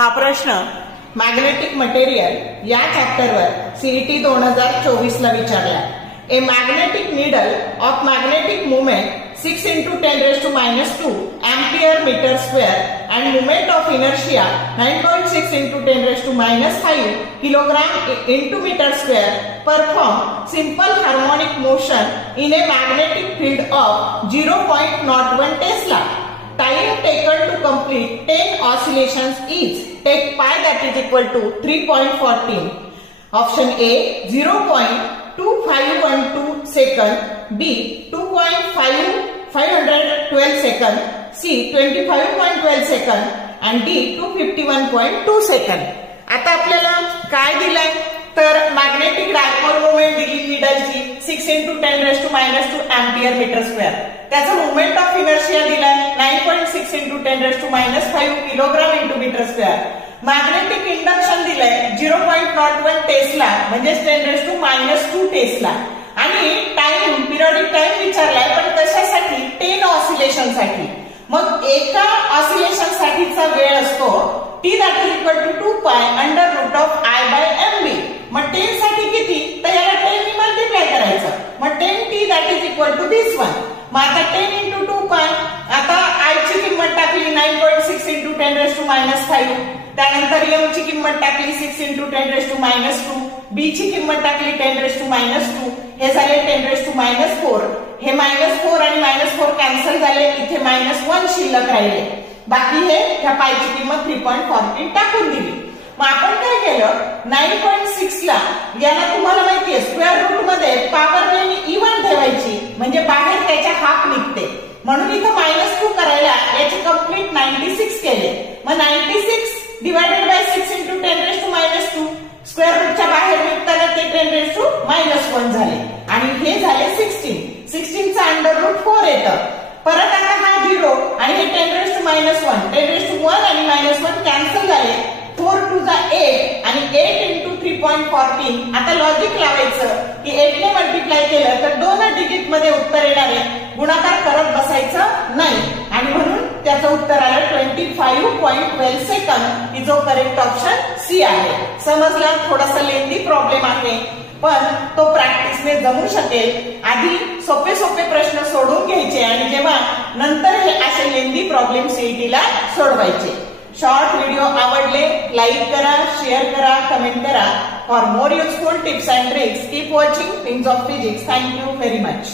हा प्रश्न magnetic material या चॅप्टरवर सीईटी 2024 ला विचारला. A magnetic needle of magnetic movement 6 × 10⁻² ampere meter square and moment of inertia 9.6 × 10⁻5 kilogram into meter square perform simple harmonic motion in a magnetic field of 0.01 Tesla. Time taken to complete 10 oscillations is take pi that is equal to 3.14. Option A 0.2512 second, B 2.512 second, C 25.12 second and D 251.2 second. आता आपल्याला काय दिलंय तर magnetic dipole moment दिली नीडलची 6 × 10⁻² ampere meter square. त्याचा moment of inertia दिलाय 9.6 × 10⁻5 kilogram into metre square. Magnetic induction दिलंय 0.01 टेस्ला म्हणजे 10⁻² टेस्ला आणि टाइम पिरियडिक टाइम विचारलाय पण कशासाठी 10 ऑसिलेशन साठी. मग एका ऑसिलेशन साठीचा वेळ असतो t that is equal to 2 pi under root of I by mb. मग 10 साठी किती तर याला 10 ने मल्टिप्लाय करायचं. मग 10t that is equal to this one. मग आता 10 × 2 pi. आता I ची किंमत टाकली 9.6 × 10⁻5. त्यानंतर m ची किंमत टाकली 6 × 10⁻². b ची किंमत टाकली 10⁻². हे झाले 10⁻4. हे -4 आणि -4 कॅन्सल झाले. इथे -1 शिल्लक राहिले. बाकी हे ह्या पायची किंमत 3.14 टाकून दिली. मग आपण काय केलं 9.6 ला याला तुम्हाला माहितीये स्क्वेअर रूट मध्ये पॉवर नेहमी इव्हन ठेवायची म्हणजे बाहेर त्याच्या हाफ निघते. म्हणून इथं -2 करायला याचे कंप्लीट 96 केले. मग 96 डिवायडेड बाय 6 × 10⁻². स्क्वेअर रूटच्या बाहेर निघताना ते 10⁻1 झाले आणि हे झाले 16. 16 चा √4 येतं. परत आता हा 0 आणि हे 10⁻1 10⁻1 आणि -1 कॅन्सल झाले. 4 × 2 = 8 आणि 8 × 3.14. आता लॉजिक लावायचं की 8 ने मल्टिप्लाय केलं तर 2 डिजिट मध्ये उत्तर येणार आहे. गुणाकार करत बसायचं नाही आणि म्हणून त्याचं उत्तर आलं 25.12 सेकंद ही जो करेक्ट ऑप्शन सी आहे. समजला थोडासा लेंदी प्रॉब्लेम आहे पण तो प्रॅक्टिसने जमू शकेल. आधी सोपे सोपे प्रश्न सोडून घ्यायचे आणि जेव्हा नंतर हे असे लेंदी प्रॉब्लेम सीईटी ला सोडवायचे. शॉर्ट व्हिडिओ आवडले लाईक करा, शेअर करा, कमेंट करा. For more useful tips and tricks keep watching things of physics. Thank you very much.